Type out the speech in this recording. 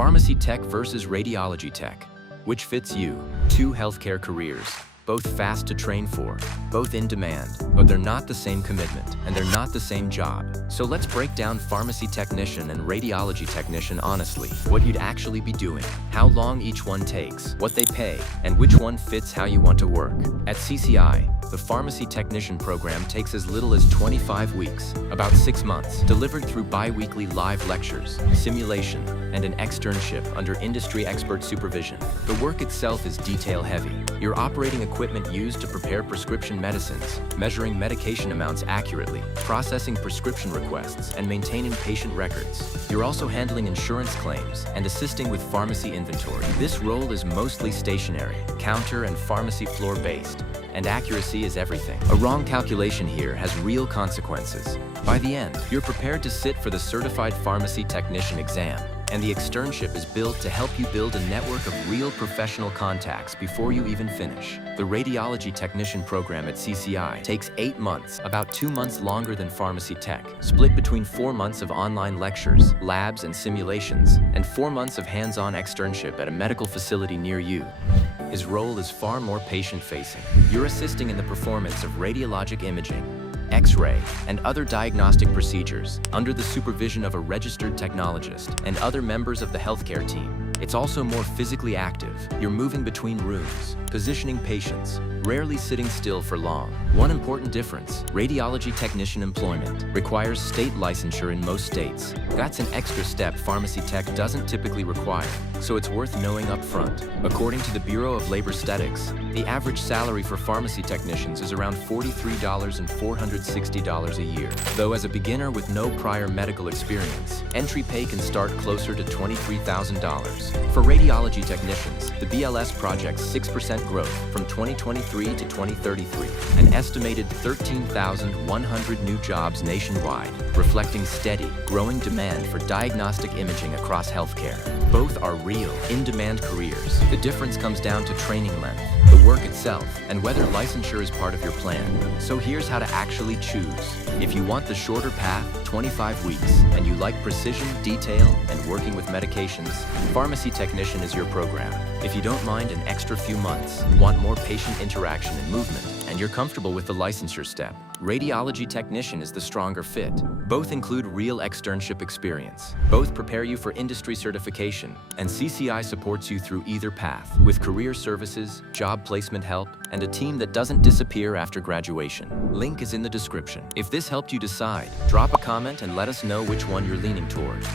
Pharmacy Tech versus Radiology Tech. Which fits you? Two healthcare careers, both fast to train for, both in demand, but they're not the same commitment, and they're not the same job. So let's break down Pharmacy Technician and Radiology Technician honestly. What you'd actually be doing, how long each one takes, what they pay, and which one fits how you want to work. At CCI, the Pharmacy Technician program takes as little as 25 weeks, about 6 months, delivered through bi-weekly live lectures, simulation, and an externship under industry expert supervision. The work itself is detail-heavy. You're operating equipment used to prepare prescription medicines, measuring medication amounts accurately, processing prescription requests, and maintaining patient records. You're also handling insurance claims and assisting with pharmacy inventory. This role is mostly stationary, counter and pharmacy floor-based, and accuracy is everything. A wrong calculation here has real consequences. By the end, you're prepared to sit for the Certified Pharmacy Technician exam, and the externship is built to help you build a network of real professional contacts before you even finish. The Radiology Technician program at CCI takes 8 months, about 2 months longer than Pharmacy Tech, split between 4 months of online lectures, labs, and simulations, and 4 months of hands-on externship at a medical facility near you. His role is far more patient-facing. You're assisting in the performance of radiologic imaging, X-ray, and other diagnostic procedures under the supervision of a registered technologist and other members of the healthcare team. It's also more physically active. You're moving between rooms, positioning patients, rarely sitting still for long. One important difference, radiology technician employment requires state licensure in most states. That's an extra step Pharmacy Tech doesn't typically require, so it's worth knowing up front. According to the Bureau of Labor Statistics, the average salary for pharmacy technicians is around $43,460 a year. Though as a beginner with no prior medical experience, entry pay can start closer to $23,000. For radiology technicians, the BLS projects 6% growth from 2023 to 2033, an estimated 13,100 new jobs nationwide, reflecting steady, growing demand for diagnostic imaging across healthcare. Both are real, in-demand careers. The difference comes down to training length, the work itself, and whether licensure is part of your plan. So here's how to actually choose. If you want the shorter path, 25 weeks, and you like precision, detail, and working with medications, Pharmacy Technician is your program. If you don't mind an extra few months, want more patient interaction and movement, and you're comfortable with the licensure step, Radiology Technician is the stronger fit. Both include real externship experience. Both prepare you for industry certification, and CCI supports you through either path, with career services, job placement help, and a team that doesn't disappear after graduation. Link is in the description. If this helped you decide, drop a comment and let us know which one you're leaning toward.